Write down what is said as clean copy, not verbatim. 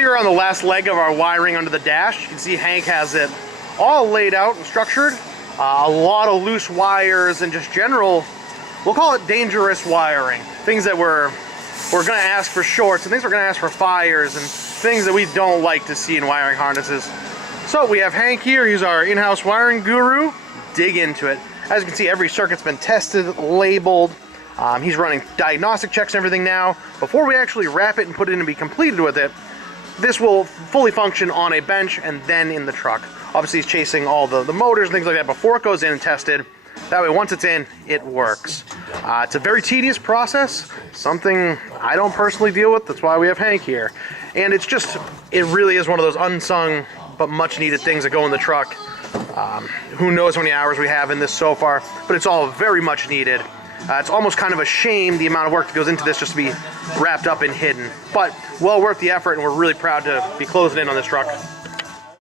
here on the last leg of our wiring under the dash. You can see Hank has it all laid out and structured. A lot of loose wires and just general, we'll call it dangerous wiring. Things that we're going to ask for shorts and things we're going to ask for fires and things that we don't like to see in wiring harnesses. So we have Hank here. He's our in-house wiring guru. Dig into it. As you can see, every circuit's been tested, labeled. He's running diagnostic checks and everything now. Before we actually wrap it and put it in and be completed with it, this will fully function on a bench and then in the truck. Obviously, he's chasing all the motors and things like that before it goes in and tested. That way, once it's in, it works. It's a very tedious process, something I don't personally deal with. That's why we have Hank here. And it really is one of those unsung but much needed things that go in the truck. Who knows how many hours we have in this so far, but it's all very much needed. It's almost kind of a shame the amount of work that goes into this just to be wrapped up and hidden, but well worth the effort, and we're really proud to be closing in on this truck.